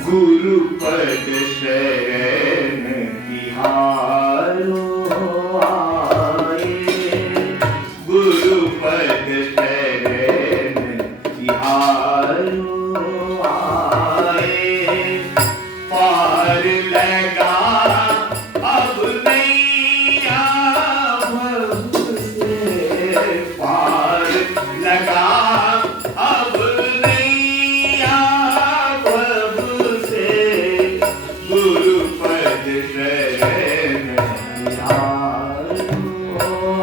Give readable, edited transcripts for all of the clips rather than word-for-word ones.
गुरु पद शरण तिहारो आए, गुरु पद शरण तिहारो आए। पार लगा अब नैया भव से, पार लगा अब नैया भव से। गुरु पद शरण तिहारो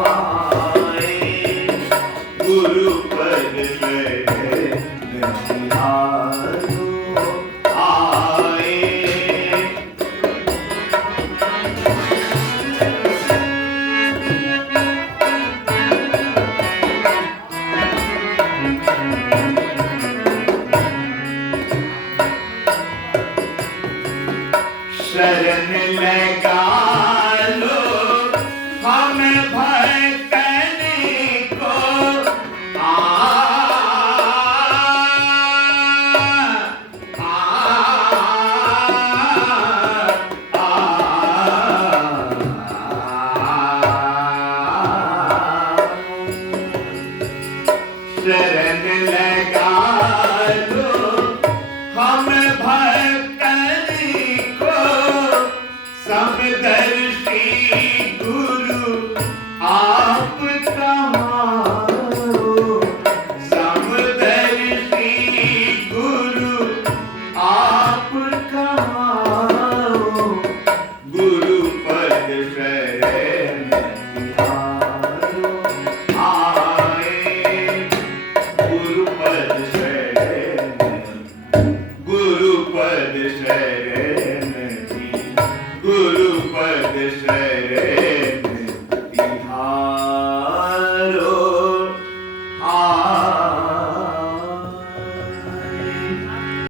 आए, गुरु पद शरण तिहारो आए। शरण लगा लो हम भटकन को, शरण लगा लो हम भटकन को। समदर्शी गुरु आप कहाँ हो, समदर्शी गुरु आप कहाँ हो। गुरु पद शरण तिहारो आए, गुरु पद शरण, गुरु पद शरण, गुरु पद शरण।